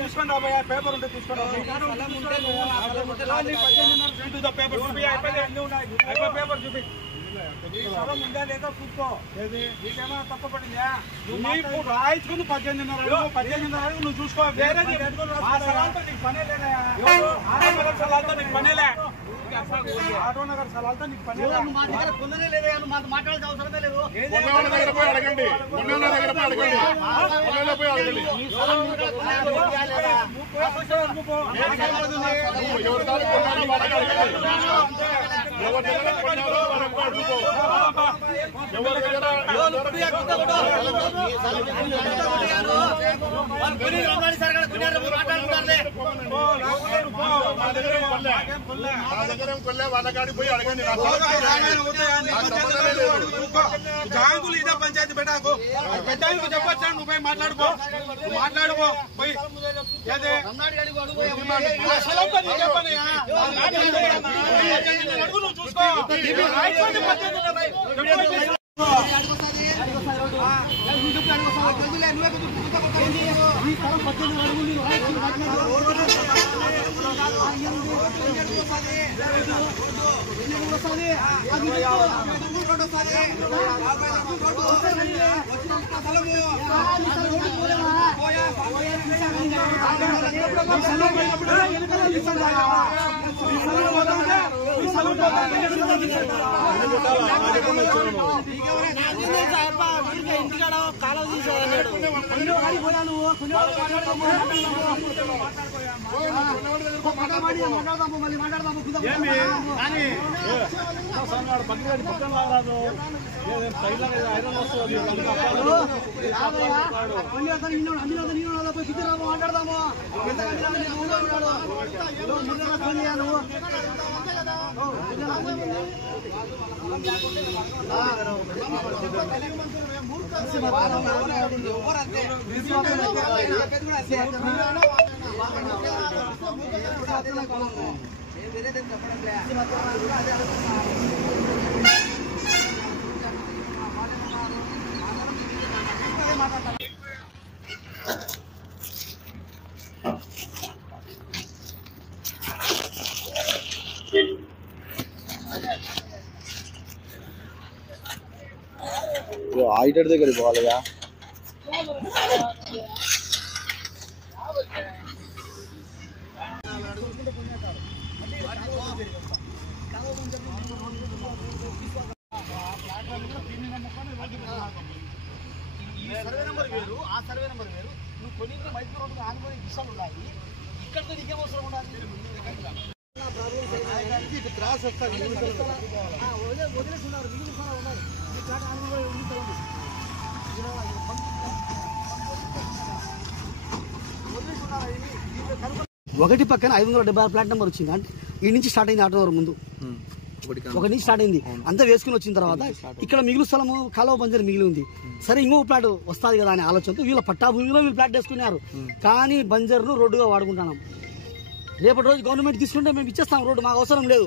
తీసుకొని రాబోయా పేపర్ ఉంటే తీసుకొని పేపర్ చూపి అయిపోయి పేపర్ చూపి స్థలం ఉందా లేదా చూసుకో నీకేమో తప్పపడిందా నువ్వు రాయించుకుని 18,500 నువ్వు చూసుకో వేరే ఆ స్థలాలతో నీకు పనే లేదా ఆటోనగర్ స్థలాలతో నీకు పనేలే ఆటోనగర్ స్థలాలతో నీకు పనే మా దగ్గర పొందనే లేదా మాట్లాడాల్సిన అవసరమే లేదు అడగండి వాళ్ళకాడికి పోయి అడగండి జాంగులు ఇదే పంచాయతీ పెట్టాకు పెద్దానికి చెప్పొచ్చా నువ్వు పోయి మాట్లాడుకో పోయి నువ్వు చూసుకో ఇంటికాడ కాలువ తీసేవాడు మాట్లాడదాము ఆడిటర్ దగ్గర పోవాలిగా సర్వే నెంబర్ వేరు ఆ సర్వే నెంబర్ వేరు నువ్వు కొన్ని మైత్రి రోడ్డు ఆనుకొని దిశలు ఉన్నాయి ఇక్కడితో నీకేం అవసరం ఉండాలి క్రాస్ వస్తారు వదిలేసి ఉన్నారు ఒకటి పక్కన 576 ప్లాట్ నెంబర్ వచ్చింది అంటే ఈ నుంచి స్టార్ట్ అయింది ఆటో ముందు ఒకటి నుంచి స్టార్ట్ అయింది అంతా వేసుకుని వచ్చిన తర్వాత ఇక్కడ మిగులు స్థలము కాలువ బంజరు మిగిలి ఉంది సరే ఇంకో ప్లాట్ వస్తుంది కదా అనే ఆలోచనతో వీళ్ళ పట్టా భూమిలో వీళ్ళు ప్లాట్ వేసుకున్నారు కానీ బంజర్ను రోడ్డుగా వాడుకుంటున్నాం రేపటి రోజు గవర్నమెంట్ తీసుకుంటే మేము ఇచ్చేస్తాం రోడ్డు మాకు అవసరం లేదు